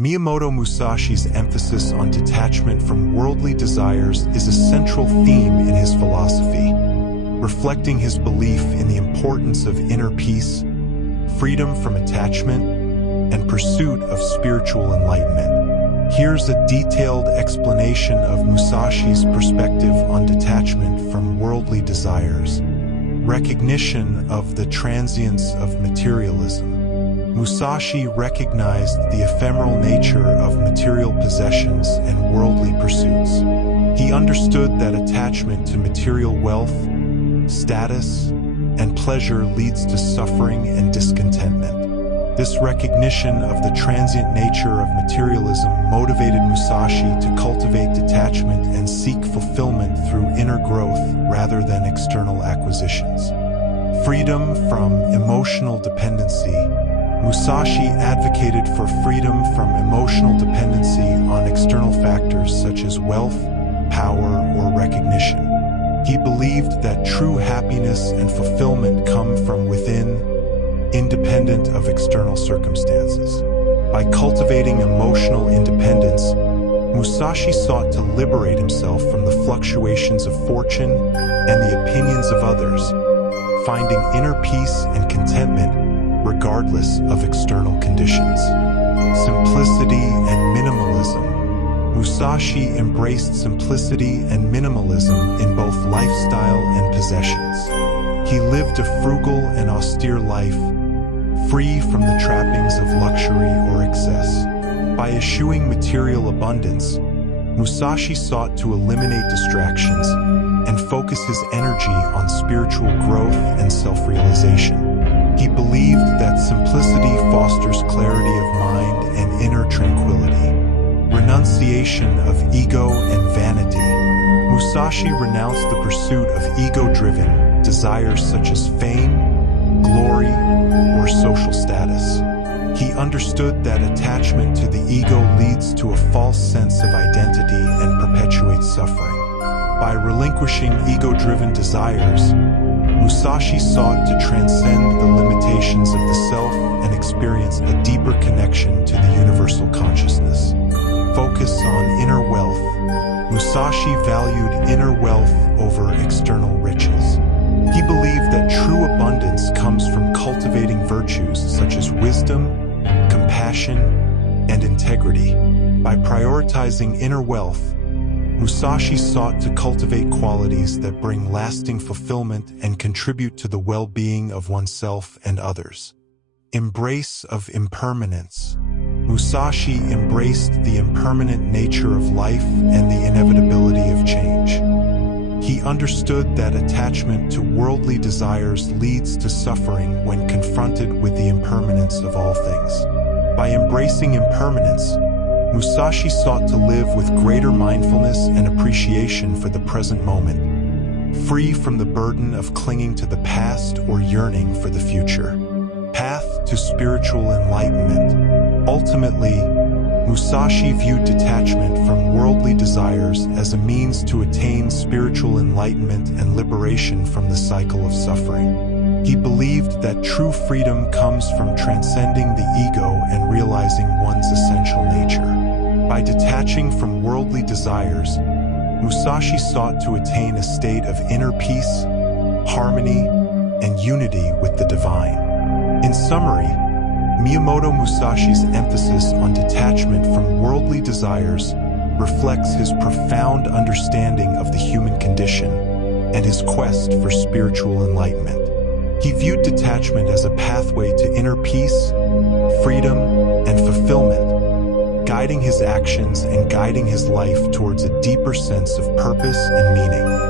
Miyamoto Musashi's emphasis on detachment from worldly desires is a central theme in his philosophy, reflecting his belief in the importance of inner peace, freedom from attachment, and pursuit of spiritual enlightenment. Here's a detailed explanation of Musashi's perspective on detachment from worldly desires. Recognition of the transience of materialism. Musashi recognized the ephemeral nature of material possessions and worldly pursuits. He understood that attachment to material wealth, status, and pleasure leads to suffering and discontentment. This recognition of the transient nature of materialism motivated Musashi to cultivate detachment and seek fulfillment through inner growth rather than external acquisitions. Freedom from emotional dependency. Musashi advocated for freedom from emotional dependency on external factors such as wealth, power, or recognition. He believed that true happiness and fulfillment come from within, independent of external circumstances. By cultivating emotional independence, Musashi sought to liberate himself from the fluctuations of fortune and the opinions of others, finding inner peace and contentment regardless of external conditions. Simplicity and minimalism. Musashi embraced simplicity and minimalism in both lifestyle and possessions. He lived a frugal and austere life, free from the trappings of luxury or excess. By eschewing material abundance, Musashi sought to eliminate distractions and focus his energy on spiritual growth and self-realization. He believed that simplicity fosters clarity of mind and inner tranquility. Renunciation of ego and vanity. Musashi renounced the pursuit of ego-driven desires such as fame, glory, or social status. He understood that attachment to the ego leads to a false sense of identity and perpetuates suffering. By relinquishing ego-driven desires, Musashi sought to transcend the limitations of the self and experience a deeper connection to the universal consciousness. Focus on inner wealth. Musashi valued inner wealth over external riches. He believed that true abundance comes from cultivating virtues such as wisdom, compassion, and integrity. By prioritizing inner wealth, Musashi sought to cultivate qualities that bring lasting fulfillment and contribute to the well-being of oneself and others. Embrace of impermanence. Musashi embraced the impermanent nature of life and the inevitability of change. He understood that attachment to worldly desires leads to suffering when confronted with the impermanence of all things. By embracing impermanence, Musashi sought to live with greater mindfulness and appreciation for the present moment, free from the burden of clinging to the past or yearning for the future. Path to spiritual enlightenment. Ultimately, Musashi viewed detachment from worldly desires as a means to attain spiritual enlightenment and liberation from the cycle of suffering. He believed that true freedom comes from transcending the ego and realizing one's essential nature. By detaching from worldly desires, Musashi sought to attain a state of inner peace, harmony, and unity with the divine. In summary, Miyamoto Musashi's emphasis on detachment from worldly desires reflects his profound understanding of the human condition and his quest for spiritual enlightenment. He viewed detachment as a pathway to inner peace, freedom, and guiding his actions and guiding his life towards a deeper sense of purpose and meaning.